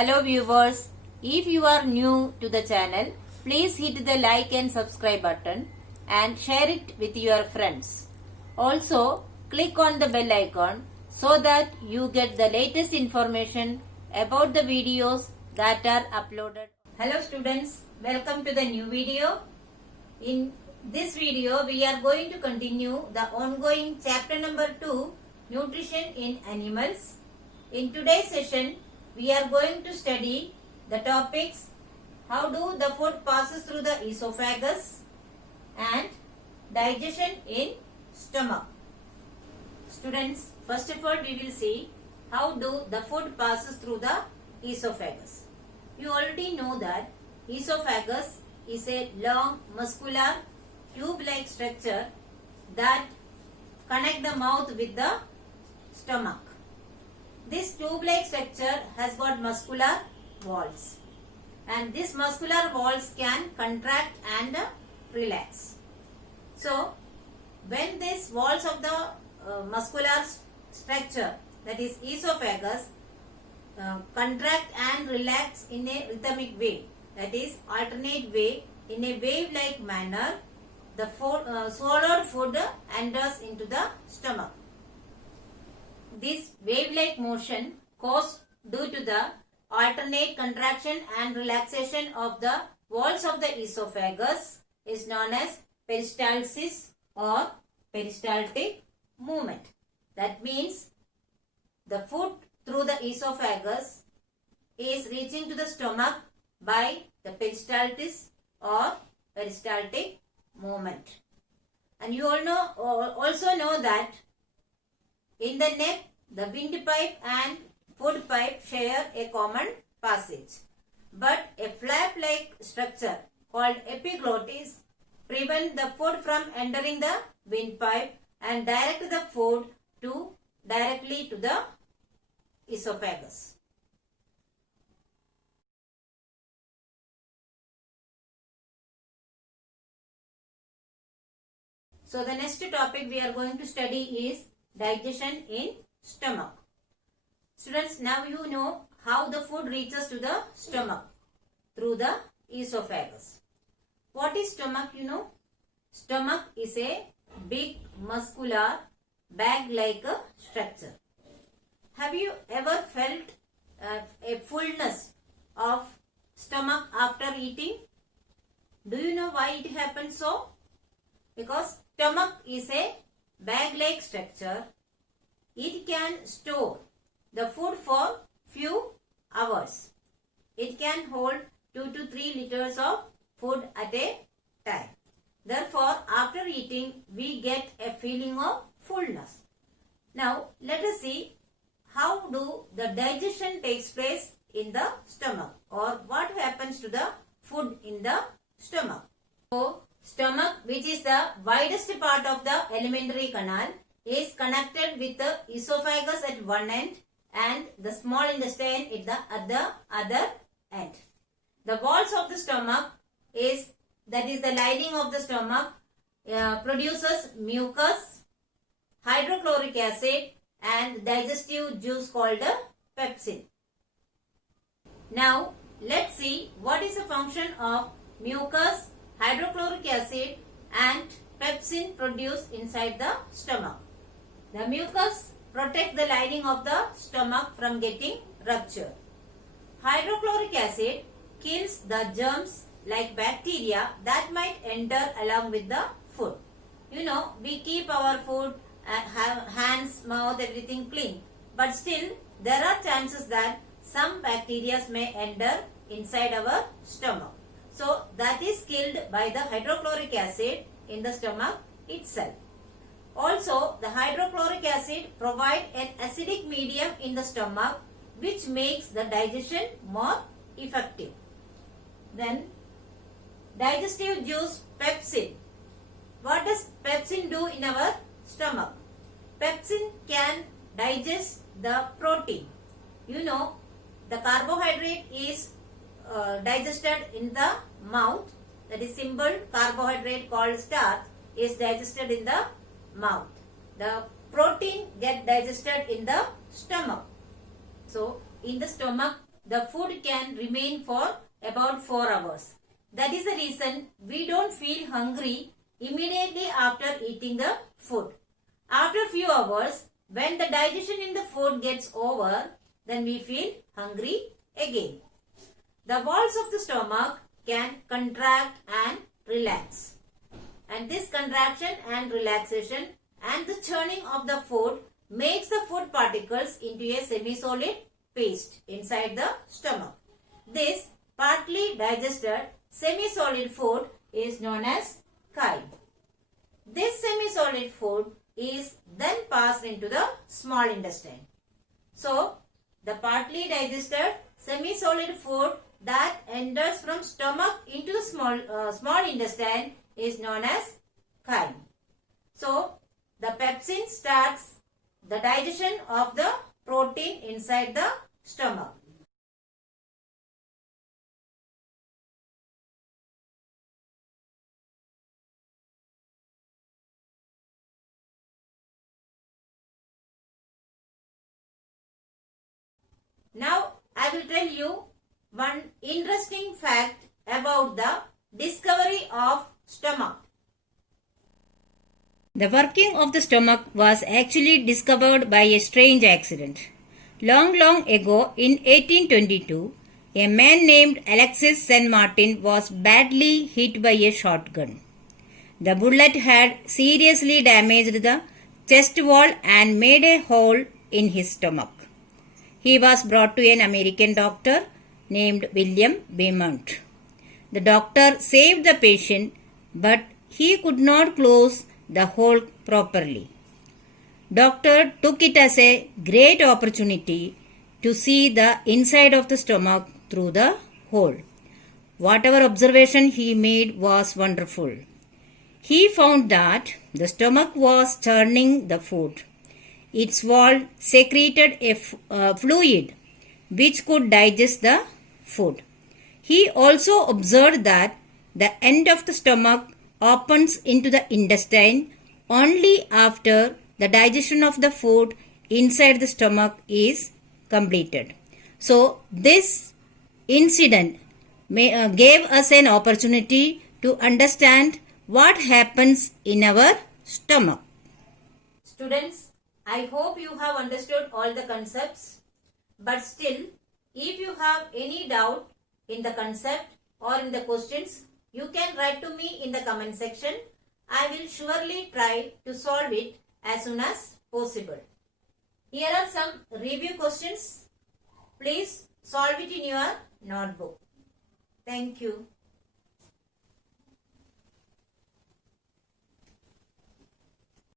Hello viewers, if you are new to the channel, please hit the like and subscribe button and share it with your friends. Also, click on the bell icon so that you get the latest information about the videos that are uploaded. Hello students, welcome to the new video. In this video, we are going to continue the ongoing chapter number 2, Nutrition in Animals. In today's session, we are going to study the topics how do the food passes through the esophagus and digestion in stomach. Students, first of all we will see how do the food passes through the esophagus. You already know that esophagus is a long muscular tube-like structure that connect the mouth with the stomach. This tube-like structure has got muscular walls, and these muscular walls can contract and relax. So, when these walls of the muscular structure, that is esophagus, contract and relax in a rhythmic way, that is alternate way, in a wave-like manner, the swallowed food enters into the stomach. This wave-like motion caused due to the alternate contraction and relaxation of the walls of the esophagus is known as peristalsis or peristaltic movement. That means the food through the esophagus is reaching to the stomach by the peristaltis or peristaltic movement. And you all also know that in the neck, the windpipe and food pipe share a common passage. But a flap-like structure called epiglottis prevents the food from entering the windpipe and direct the food directly to the esophagus. So the next topic we are going to study is digestion in stomach. Students, now you know how the food reaches to the stomach through the esophagus. What is stomach, you know? Stomach is a big muscular bag-like structure. Have you ever felt a fullness of stomach after eating? Do you know why it happens so? Because stomach is a bag-like structure. It can store the food for few hours. It can hold 2 to 3 liters of food at a time. Therefore, after eating, we get a feeling of fullness. Now, let us see how do the digestion takes place in the stomach, or what happens to the food in the stomach. So, stomach, which is the widest part of the alimentary canal, is connected with the esophagus at one end and the small intestine at the other end. The walls of the stomach that is the lining of the stomach produces mucus, hydrochloric acid and digestive juice called pepsin. Now let's see what is the function of mucus, hydrochloric acid and pepsin produced inside the stomach. The mucus protects the lining of the stomach from getting ruptured. Hydrochloric acid kills the germs like bacteria that might enter along with the food. You know, we keep our food, hands, mouth, everything clean. But still, there are chances that some bacteria may enter inside our stomach. So, that is killed by the hydrochloric acid in the stomach itself. Also, the hydrochloric acid provides an acidic medium in the stomach which makes the digestion more effective. Then, digestive juice pepsin. What does pepsin do in our stomach? Pepsin can digest the protein. You know, the carbohydrate is digested in the mouth. That is simple carbohydrate called starch is digested in the mouth. The protein get digested in the stomach. So in the stomach the food can remain for about 4 hours. That is the reason we don't feel hungry immediately after eating the food. After a few hours, when the digestion in the food gets over, then we feel hungry again. The walls of the stomach can contract and relax. And this contraction and relaxation and the churning of the food makes the food particles into a semi-solid paste inside the stomach. This partly digested semi-solid food is known as chyme. This semi-solid food is then passed into the small intestine. So, the partly digested semi-solid food that enters from stomach into the small intestine is known as chyme. So, the pepsin starts the digestion of the protein inside the stomach. Now, I will tell you one interesting fact about the discovery of stomach. The working of the stomach was actually discovered by a strange accident. Long ago in 1822, a man named Alexis Saint Martin was badly hit by a shotgun. The bullet had seriously damaged the chest wall and made a hole in his stomach. He was brought to an American doctor named William Beaumont. The doctor saved the patient, but he could not close the hole properly. Doctor took it as a great opportunity to see the inside of the stomach through the hole. Whatever observation he made was wonderful. He found that the stomach was churning the food. Its wall secreted a fluid which could digest the food. He also observed that the end of the stomach opens into the intestine only after the digestion of the food inside the stomach is completed. So, this incident gave us an opportunity to understand what happens in our stomach. Students, I hope you have understood all the concepts, but still, if you have any doubt in the concept or in the questions, you can write to me in the comment section. I will surely try to solve it as soon as possible. Here are some review questions. Please solve it in your notebook. Thank you.